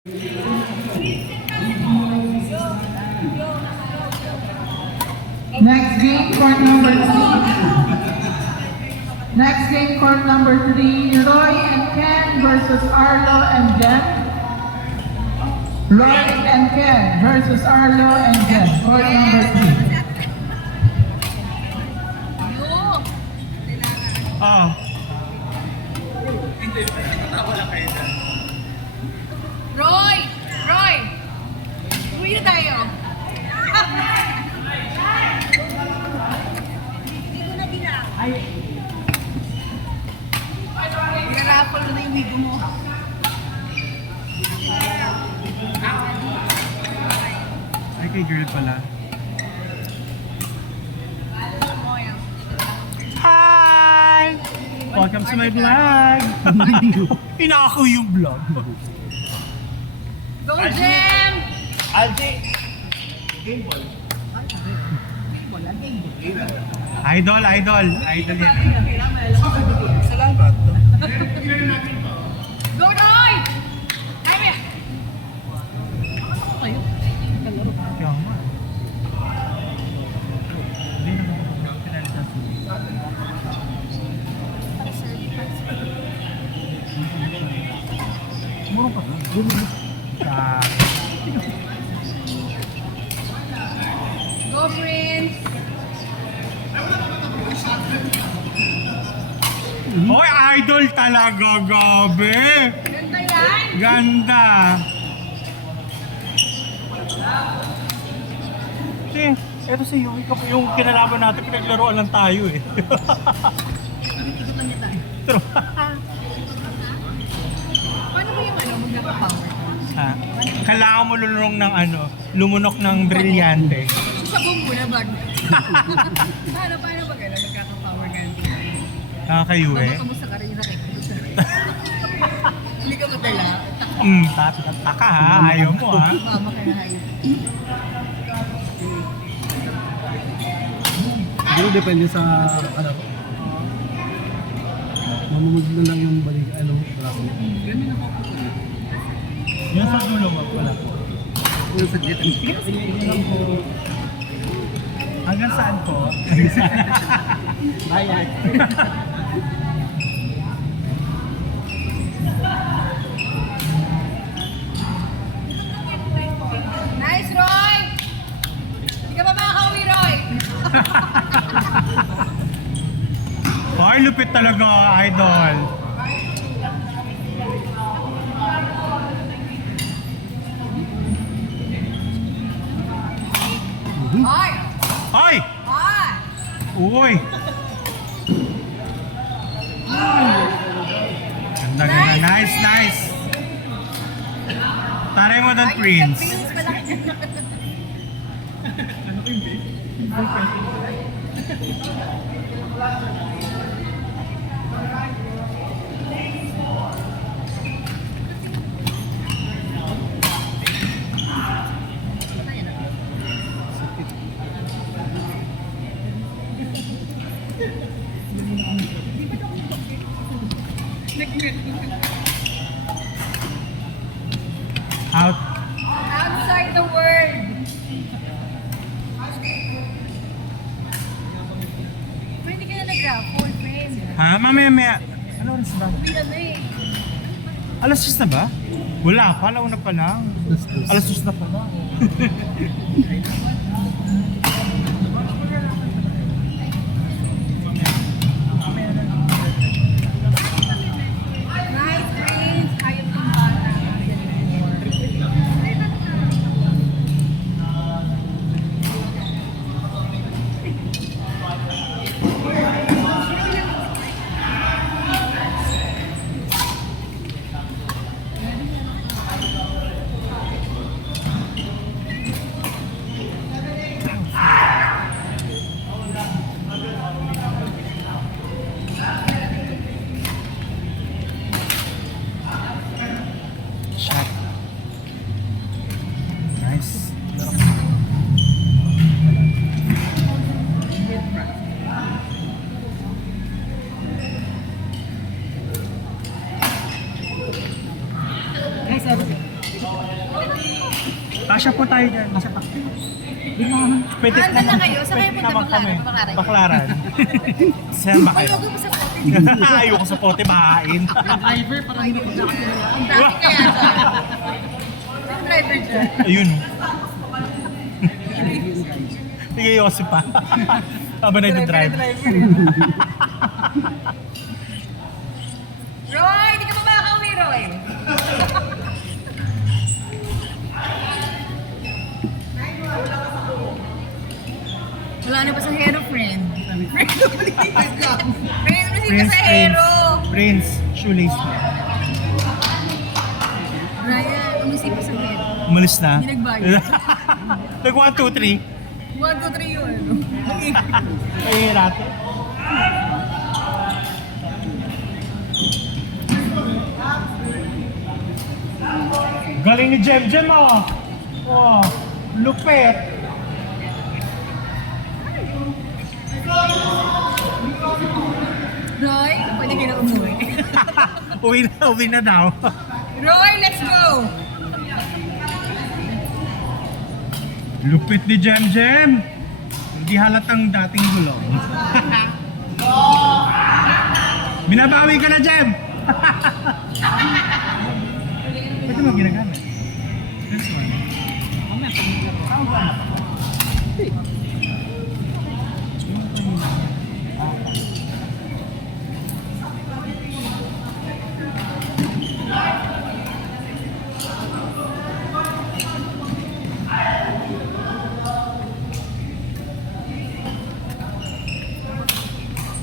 Next game, court number 3. Next game, court number 3, Roy and Ken versus Arlo and Jen. Roy and Ken versus Arlo and Jen. Court number 3. Oh. Roy! Roy! Uwi na tayo. Hindi ko na ginawa. Narapal na yung higo mo. Ay, kay girl pala. Hi! Welcome to my vlog! Inako yung vlog. Go, Jem! Aldi! Idol, idol. Idol yan. Salamat. Go, Roy! Kaya! Kaya nga. Hindi naman pinalitan. Murong pa. Go, Prince! Hoy, idol talaga, gabi! Ganda yan! Ganda! Eh, eto si Yui, yung kinalaban natin, pinaglaruan lang tayo eh. Ikutan niya tayo. True. Paano ba yung magkaka-power? Ha? Kailangan mo lumunok ng brilyante. Sa bumbo na bag. Paano ba gano'n? Nagkaka-power ganti? Kayo eh. Kamusta ka rin nakikita? Hindi ka madala. Taka ha, ayaw mo ha. Mama ka na hayop. Siguro depende sa mamumod na lang yung balik, braso. Yan sa dulo mo pala. Yung sa jet. Hanggang saan po? Bayad. Nice, Roy! Hindi ka pa makakauwi, Roy! Ay, lupit talaga, idol. Hoy! Ay! Hoy! Uy! Ganda, ganda. Nice, nice. Taray mo doon, Prince. Prince, malaki ka. Out. Outside the world. Pero hindi ka na nag-raffle, friend. Ha? Mamaya. Ano oras ba? Uwi na eh. Alas 6 na ba? Wala pa, launa pa lang. Alas 6 na pa lang. Nice, Prince. Hayop ng bata. Kasya po tayo dyan. Nasa taxi. Pwede Andun na kayo? Saan kayo punta? naman kami. Baklaran? Baklaran. Saan ba kayo? Palogo mo sa pote. Ayoko sa pote mahain. Driver, parang hindi ko Ang traffic kaya dyan. Ang driver dyan. Ayun. Sige, Yossi pa. Habang nag-drive. Roy, hindi ka pa makakauwi, Roy. Wala na pa sa hero, friend. Friend, ulit ka sa hero. Prince, shoelace. Ryan, umisip pa sa hero. Umalis na. Hindi nagbayad. Nag 1, 2, 3. 1, 2, 3 yun. Ay, natin. Galing ni Jem Jem, oh. Oh, lupet. Roy, pwede ka na umuwi. Uwi na daw. Roy, let's go! Lupit ni Jem Jem. Hindi halatang dating gulong. Binabawi ka na, Jem! Pwede mo ginagamit. This one.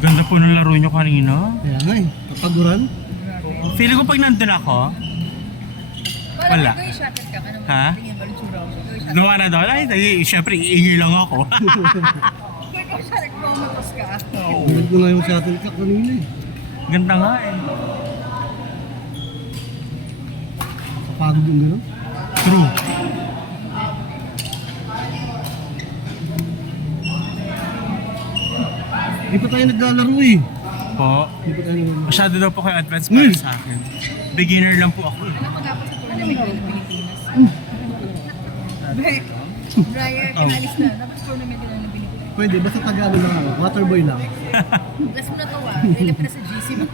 Ganda po ng laro nyo kanina. Kaya nga eh, kapaguran. Feeling ko pag nandun ako, Wala. Ikaw yung shuttle ka. Ano Ha? Tingin ba yung tsura ko? Ikaw yung shuttle. gawa na doon. Ay, syempre, iingay lang ako. Ikaw yung shuttle. Kumatos ka. Tulad ko nga yung shuttle ka kanina eh. Ganda nga eh. Kapagod yung gano'n. True. Hindi pa tayo naglalaro eh. Po. Hindi pa tayo naglalaro. Masyado daw po kayo advance para sa akin. Beginner lang po ako eh. Ano pag-apos sa tournament ng Pilipinas? Beck, Brian, kinalis na. Dapat tournament nila ng Pilipinas. Pwede, basta Tagalog lang ako. Waterboy lang. Bless mo na to ah. Nilap na sa GC mo.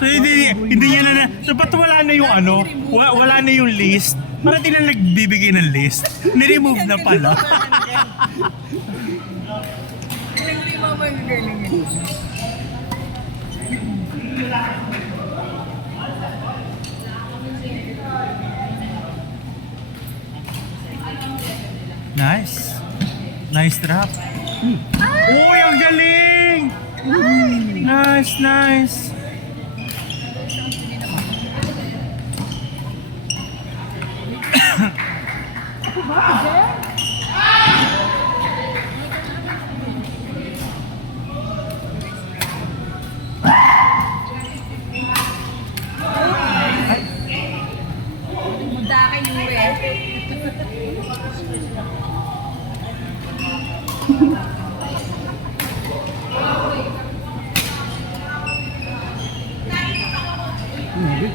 So hindi niya na, so ba't wala na yung ano, wala na yung list? Parang di na nagbibigay ng list. Ni-remove na pala. Alam mo yung mga magagaling yun. Nice. Nice drop. Uy, ang galing! Nice, nice. Punta kay Yue. Grabe.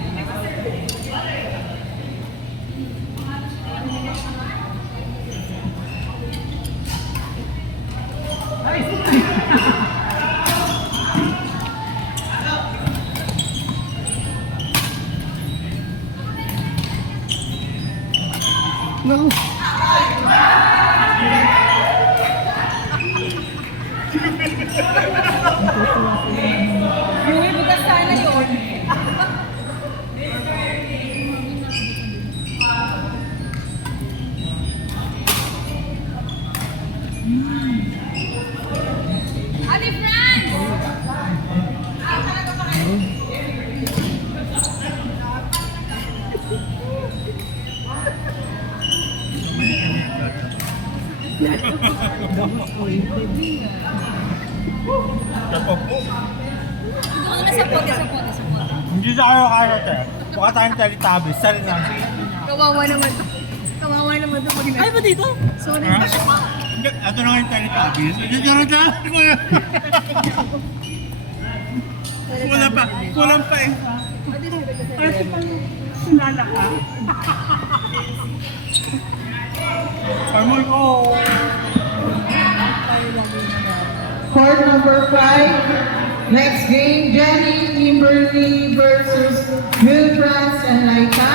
No. Yue, bukas sana yun. Ate Franz! Doon na sa pote, sa pote, sa pote. Hindi tayo kaya te. Baka tayong Teletubbies. Sorry na. Kawawa naman to. Kawawa naman to. Ay, ba dito? Sorry. Ha? Hindi, ito na nga yung Teletubbies. Hindi ka Wala pa. Kulang pa eh. Ate, sila ka sa Sinala ka. Parmol ko. Court number 5. Next game, Jenny, Kimberly versus Wilfrance and Laika.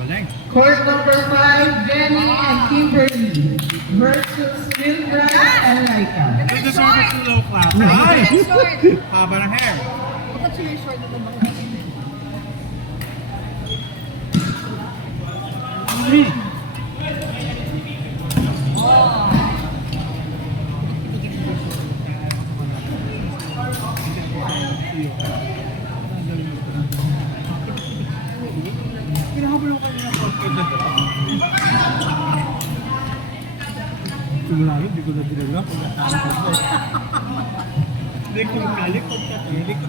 Galing. Court number 5, Jenny and Kimberly versus Wilfrance and Laika. Ito the service to low class. Ay! Ay! Short! Haba ng hair. Bakit sila yung short dito ba? Kinahabol ko kanina ng podcast. Sigurado, hindi ko na dinala. Pagkatapos ko. Hindi ko makalik pagkatili ko.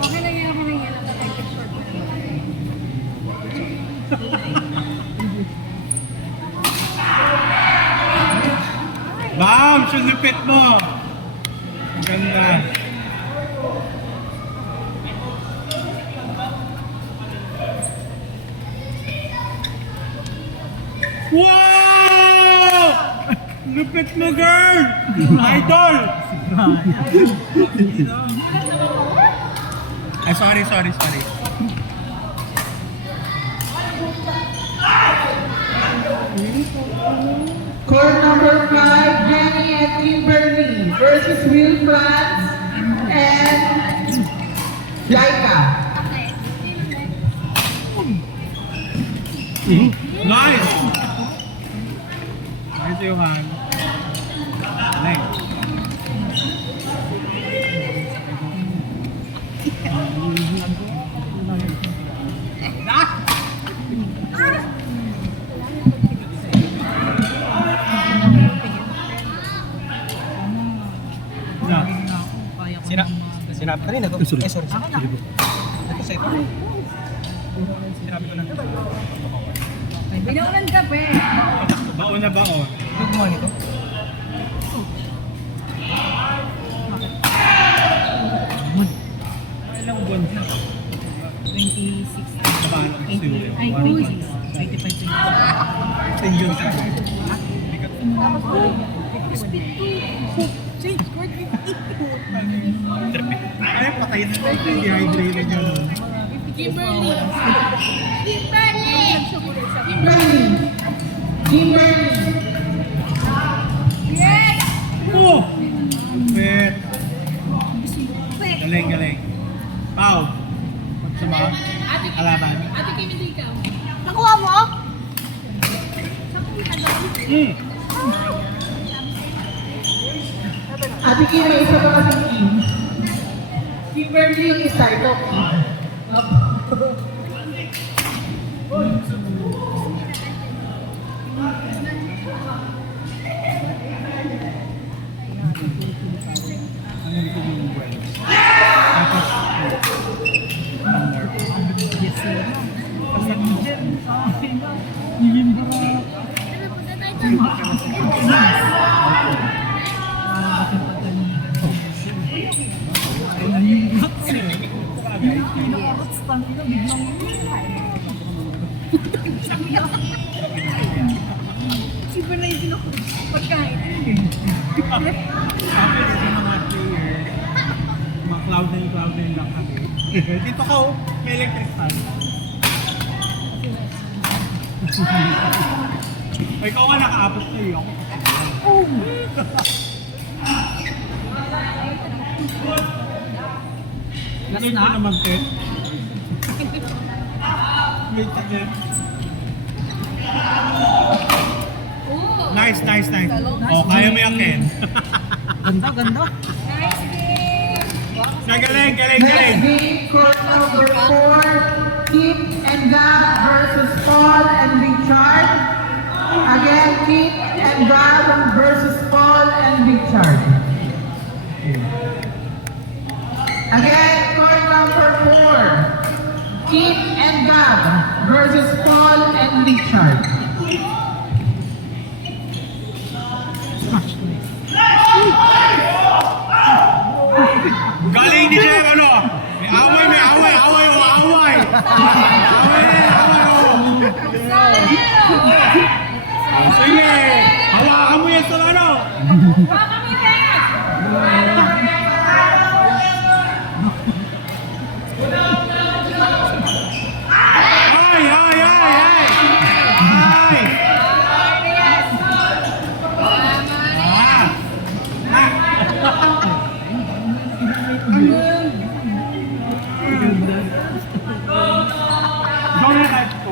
Okay lang yan, okay lang yan. Nakatake short mo naman. Bam! Sinipit mo! Ang ganda. Wow! Lupit mo, girl! Idol! Ay, sorry. Court number 5, Jenny and Kimberly versus Wilfrance and Laika. Nice! Nice yung hand. Galing. Sinabi kanina ko. Sorry. Sorry. Sige po. Ito sa'yo. Sinabi ko na. Binaunan ka pa eh. Baon na baon. Good morning ito. Ilang buwan na? 26. Nabahan ang student. Ay, 25. Single ka. Change court 50. Ay, patay na tayo. Dehydrated yun. Kimberly! Kimberly. Yes! Oh! Pet. Galing. Pau. Sama. Kalaban. Ate Kim, hindi ka. Nakuha mo? Hmm. Ate Kim, may isa pa kasi Kim. Kimberly yung isa, ito Kim. Super na yung ako. Pagkain. Sabi dito ng mga player, mga cloud na yung lang kami. Dito ka oh, may electric fan. Ikaw nga nakaapos na yun. Last na? Naman, Ted. Wait again. Nice. Oh, kaya mo yan, Ken. Ganda. Nice game! Galing. Next game, court number 4, Kim and Gab versus Paul and Richard. Again, Kim and Gab versus Paul and Richard. Again, court number 4, Kim and Gab versus Paul and Richard. Galing ni Jeff, ano? May away, away, away. Away, Sige, hawakan mo yan sa ano? Ay! Ikaw na kahit ito?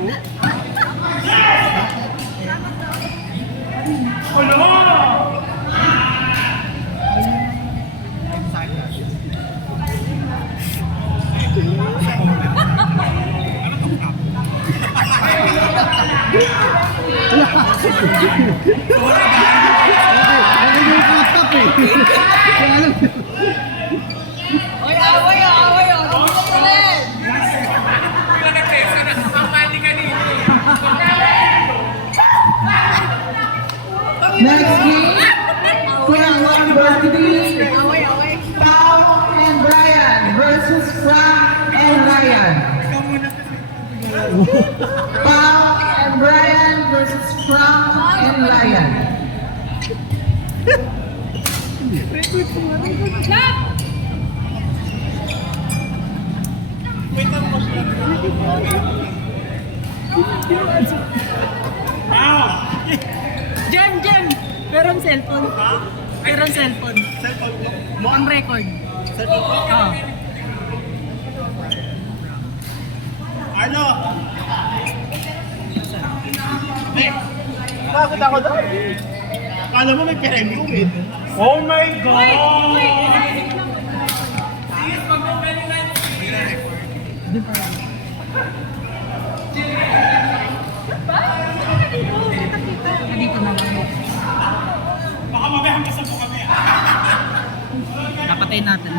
Ano yung katap eh? Kaya alam. Oy, away, ulit! Next game, Queen number 3, Away. Pao and Brian versus Frank and Ryan. Pao and Brian versus Frank and Ryan. Jem! Meron cellphone. Meron cellphone. Ang record. Oo. Ano? Bakit ako daw? Kala mo may premium eh. Oh my God! Dito naman. Baka mamaya hanggang sa kami. Napatay natin.